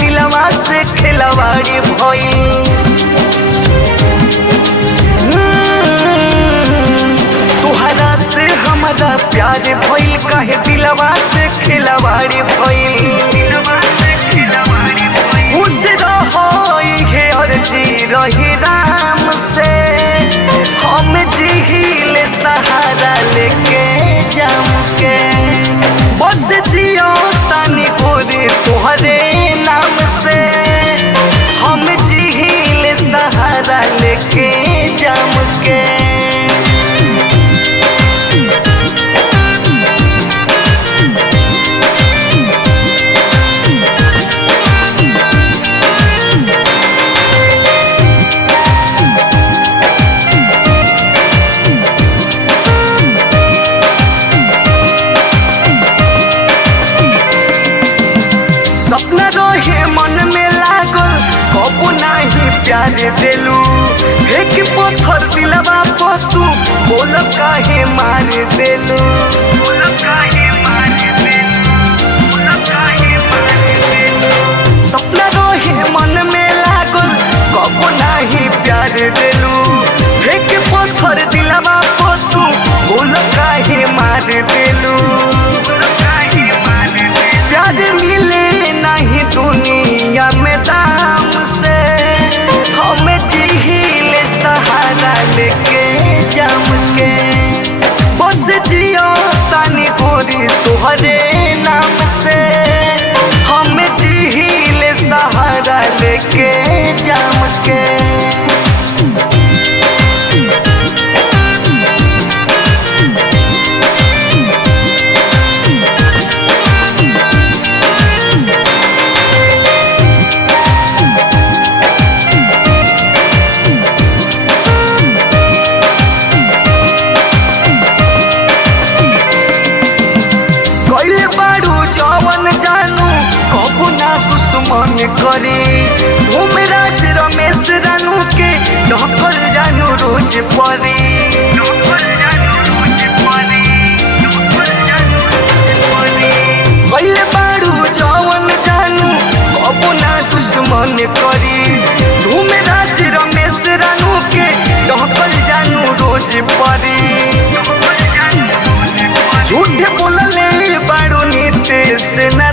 दिलवा से खिलवाड़ी भइल। तुहरा से हमारा प्यार भइल, काहे दिलवा से खिलवाड़ी भइल। खुश रहो ये अर्जी रही राम से, हम जिहिले सहारा लेके जाम के। बस जियो तानी गोरी तोहरे नाम से, हम जिहिले सहारा लेके जाम के। सपना रहे मन में लागल, कबू नहीं प्यार देलू। एक पत्थर दिलवा पर तू बोल काहे मार देलू। सपना रहे मन में लागल, कबू नहीं प्यार देलू। एक पत्थर दिलवा पर तू बोल काहे मार देलू। प्यार मिले नहीं दुनिया में दाम से, हम जिहिले सहारा लेके जाम के। बस जियो तानी गोरी तोहरे नाम से, हम जिहिले सहारा लेके जाम के। कबू ना दुश्मन करी धूमराज रमेश रानू के ढकल जानू रोज परी। पहले बारू जवन जानू कबू ना दुश्मन करी धूमराज रमेश रानू के ढकल जानू रोज परी। झूठ बोलले बारू नीते से न